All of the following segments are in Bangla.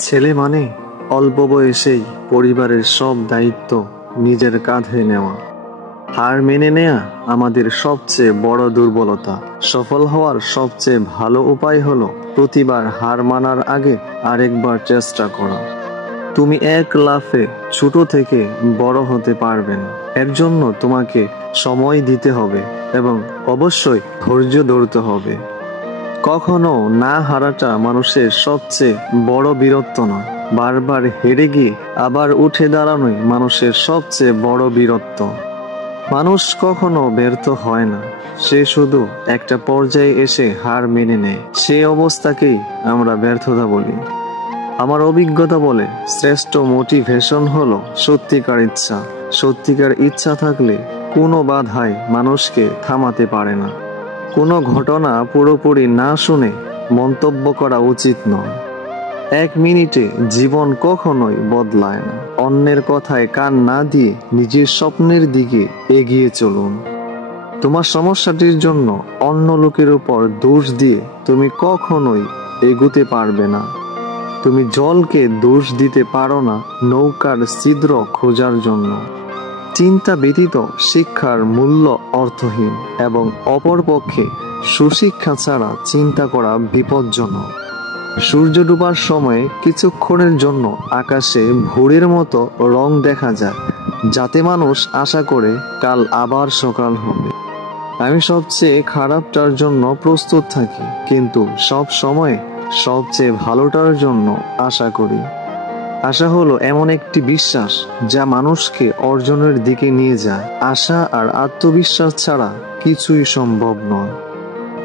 ছেলে মানে অল্প বয়সেই পরিবারের সব দায়িত্ব নিজের কাঁধে নেওয়া। হার মেনে নেয়া আমাদের সবচেয়ে বড় দুর্বলতা। সফল হওয়ার সবচেয়ে ভালো উপায় হলো প্রতিবার হার মানার আগে আরেকবার চেষ্টা করা। তুমি এক লাফে ছোট থেকে বড় হতে পারবে না। এর জন্য তোমাকে সময় দিতে হবে এবং অবশ্যই ধৈর্য ধরতে হবে। কখনো না হারাটা মানুষের সবচেয়ে বড় বীরত্ব নয়, বারবার হেরে গিয়ে আবার উঠে দাঁড়ানোই মানুষের সবচেয়ে বড় বীরত্ব। মানুষ কখনো ব্যর্থ হয় না, সে শুধু একটা পর্যায়ে এসে হার মেনে নেয়। সেই অবস্থাকেই আমরা ব্যর্থতা বলি। আমার অভিজ্ঞতা বলে শ্রেষ্ঠ মোটিভেশন হলো সত্যিকার ইচ্ছা। সত্যিকার ইচ্ছা থাকলে কোনো বাধাই মানুষকে থামাতে পারে না। কোনো ঘটনা পুরোপুরি না শুনে মন্তব্য করা উচিত নয়। এক মিনিটে জীবন কখনোই বদলায় না। অন্যের কথায় কান না দিয়ে নিজের স্বপ্নের দিকে এগিয়ে চলুন। তোমার সমস্যাটির জন্য অন্য লোকের উপর দোষ দিয়ে তুমি কখনোই এগুতে পারবে না। তুমি জলকে দোষ দিতে পারো না নৌকার ছিদ্র খোঁজার জন্য। চিন্তা ব্যতীত শিক্ষার মূল্য অর্থহীন এবং অপরপক্ষে সুশিক্ষা ছাড়া চিন্তা করা বিপজ্জনক। সূর্য ডুবার সময় কিছুক্ষণের জন্য আকাশে ভোরের মতো রং দেখা যায়, যাতে মানুষ আশা করে কাল আবার সকাল হবে। আমি সবচেয়ে খারাপটার জন্য প্রস্তুত থাকি, কিন্তু সব সময় সবচেয়ে ভালোটার জন্য আশা করি। আশা হলো এমন একটি বিশ্বাস যা মানুষকে অর্জনের দিকে নিয়ে যায়। আশা আর আত্মবিশ্বাস ছাড়া কিছুই সম্ভব নয়।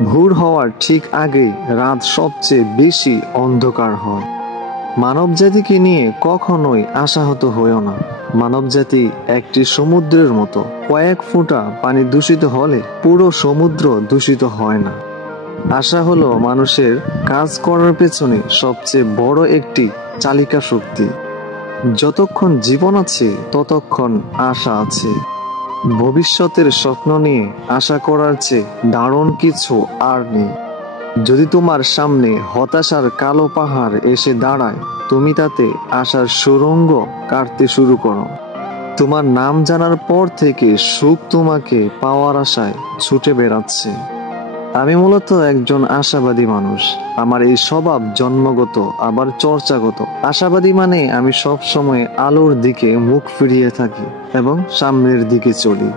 ভোর হওয়ার ঠিক আগেই রাত সবচেয়ে বেশি অন্ধকার হয়। মানবজাতিকে নিয়ে কখনোই আশাহত হইও না। মানবজাতি একটি সমুদ্রের মতো। কয়েক ফোঁটা পানি দূষিত হলে পুরো সমুদ্র দূষিত হয় না। আশা হলো মানুষের কাজ করার পেছনে সবচেয়ে বড় একটি চালিকা শক্তি। যতক্ষণ জীবন আছে ততক্ষণ আশা আছে। ভবিষ্যতের স্বপ্ন নিয়ে আশা করার চেয়ে দারুণ কিছু আর নেই। যদি তোমার সামনে হতাশার কালো পাহাড় এসে দাঁড়ায়, তুমি তাতে আশার সুড়ঙ্গ কাটতে শুরু করো। তোমার নাম জানার পর থেকে সুখ তোমাকে পাওয়ার আশায় ছুটে বেড়াচ্ছে। আমি মূলত একজন আশাবাদী মানুষ। আমার এই স্বভাব জন্মগত আবার চর্চাগত। আশাবাদী মানে আমি সব সময় আলোর দিকে মুখ ফিরিয়ে থাকি এবং সামনের দিকে চলি।